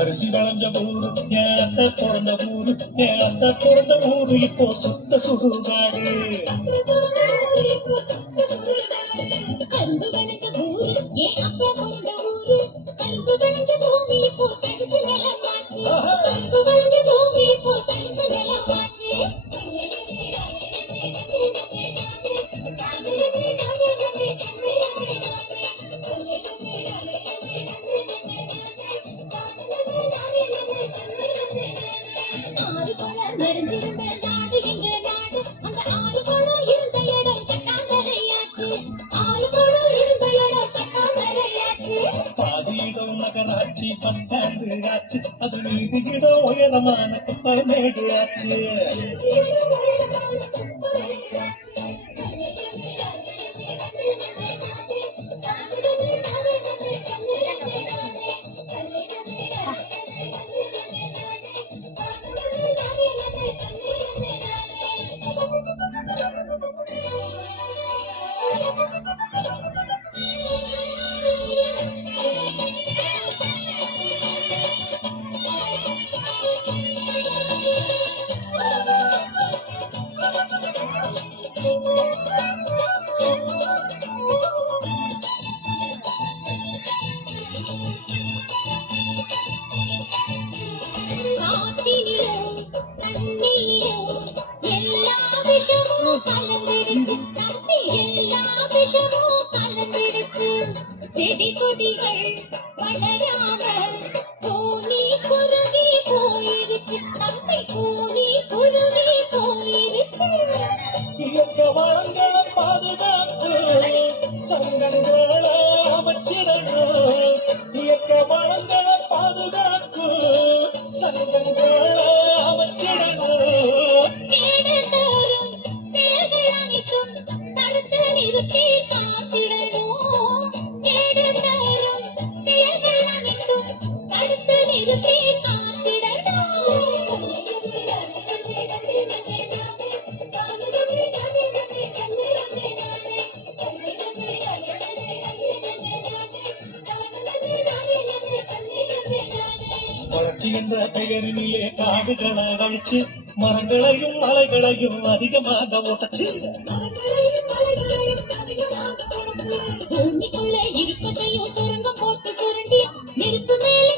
அரிசி வளைஞ்ச ஊரு ஏத்த பிறந்த ஊரு ஏத்த பிறந்த ஊரு இப்போ சுத்த சுடுகாடு. கரும்பு விளைஞ்ச ஊரு ஏன் அப்பா பிறந்த ஊரு கரும்பு விளைஞ்ச பூமி இப்போ தரிசு நிலமாச்சு. கரும்பு விளைஞ்ச பூமி இப்போ தரிசு நிலமாச்சு. நிறைஞ்சிருந்த நாடு எங்க நாடு அந்த ஆறு குளம் இருந்த இடம் கட்டாந்தரையாச்சு. ஆறு குளம் இருந்த இடம் கட்டாந்தரையாச்சு. பாதி இடம் நகராட்சி பஸ் ஸ்டாண்டு ஆச்சு. அது மீதி இடம் உயரமான குப்பமேடு ஆச்சு. கலந்துடுச்சு தம்பி எல்லா விஷமும் கலந்துடுச்சு. செடி கொடிகள் வளராம கூனி குருகி போயிருச்சு தம்பி கூனி குருகி போயிருச்சு. இயற்கை வளங்களை பாதுகாத்து சங்கங்களை அமைச்சிடணும். இயற்கை வளங்களை பாதுகாத்து சங்கங்களை அமைச்சிடணும். நிறுத்தி காத்திடணும். கேடு தரும் செயல்கள் அனைத்தும் தடுத்து நிறுத்தி காத்திடணும். வளர்ச்சி என்ற பெயரினிலே காடுகளை அழிச்சு மரங்களையும் மலைகளையும் அதிகமாக உடைச்சு பூமிக்குள்ள இருப்பதையும் சுரங்கம் போட்டு சுரண்டி நெருப்பு மேல